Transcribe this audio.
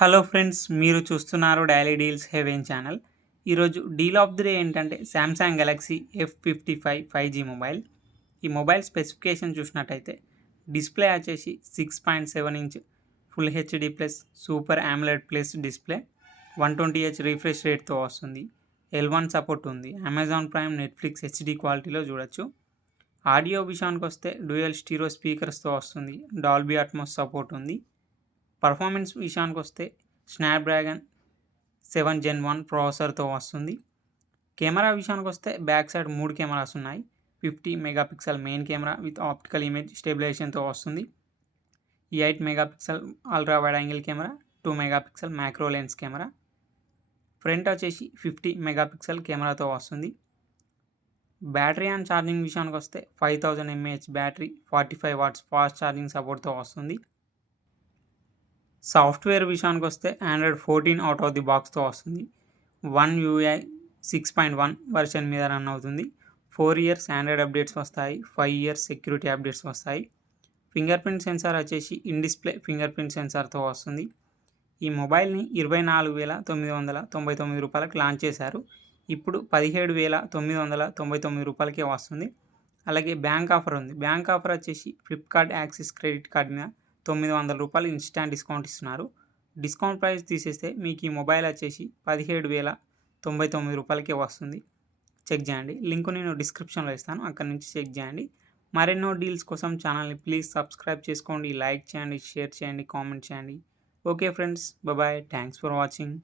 Hello friends, మీరు చూస్తున్నారు daily deals heaven channel. ఈరోజు డీల్ ఆఫ్ ది డే ఏంటంటే Samsung Galaxy F55 5G mobile. ఈ మొబైల్ స్పెసిఫికేషన్ చూసినట్టయితే డిస్ప్లే వచ్చేసి 6.7 inch full HD plus super AMOLED plus display, 120Hz refresh రేట్తో వస్తుంది. L1 support ఉంది. అమెజాన్ ప్రైమ్, నెట్ఫ్లిక్స్ హెచ్డి క్వాలిటీలో చూడొచ్చు. ఆడియో విషయానికి వస్తే డ్యూయల్ స్టీరియో స్పీకర్స్తో వస్తుంది. డాల్బీ అట్మోస్ సపోర్ట్ ఉంది. పర్ఫార్మెన్స్ విషయానికి వస్తే స్నాప్డ్రాగన్ 7 Gen 1 ప్రాసెసర్తో వస్తుంది. కెమెరా విషయానికి వస్తే బ్యాక్ సైడ్ 3 కెమెరాస్ ఉన్నాయి. 50 megapixel main camera with optical image స్టెబిలైజేషన్తో వస్తుంది. 8 megapixel ultra wide angle camera, 2 megapixel macro lens camera. Front వచ్చేసి 50 మెగాపిక్సెల్ కెమెరాతో వస్తుంది. బ్యాటరీ అండ్ ఛార్జింగ్ విషయానికి వస్తే 5000 mAh battery, 45 watts fast charging సపోర్ట్తో వస్తుంది. సాఫ్ట్వేర్ విషయానికి వస్తే ఆండ్రాయిడ్ 14 అవుట్ ఆఫ్ ది బాక్స్తో వస్తుంది. 1UI 6.1 వర్షన్ మీద రన్ అవుతుంది. 4 years ఆండ్రాయిడ్ అప్డేట్స్ వస్తాయి. 5 years సెక్యూరిటీ అప్డేట్స్ వస్తాయి. ఫింగర్ ప్రింట్ సెన్సార్ వచ్చేసి ఇన్ డిస్ప్లే ఫింగర్ ప్రింట్ సెన్సార్తో వస్తుంది. ఈ మొబైల్ని 24,999 రూపాయలకు లాంచ్ చేశారు. ఇప్పుడు 17,999 రూపాయలకే వస్తుంది. అలాగే బ్యాంక్ ఆఫర్ ఉంది. బ్యాంక్ ఆఫర్ వచ్చేసి ఫ్లిప్కార్ట్ యాక్సిస్ క్రెడిట్ కార్డ్ మీద 900 రూపాయలు ఇన్స్టాంట్ డిస్కౌంట్ ఇస్తున్నారు. డిస్కౌంట్ ప్రైస్ తీసేస్తే మీకు ఈ మొబైల్ వచ్చేసి 17,099 రూపాయలకే వస్తుంది. చెక్ చేయండి. లింక్ నేను డిస్క్రిప్షన్లో ఇస్తాను, అక్కడ నుంచి చెక్ చేయండి. మరెన్నో డీల్స్ కోసం ఛానల్ని ప్లీజ్ సబ్స్క్రైబ్ చేసుకోండి, లైక్ చేయండి, షేర్ చేయండి, కామెంట్ చేయండి. Okay friends, bye. Thanks for watching.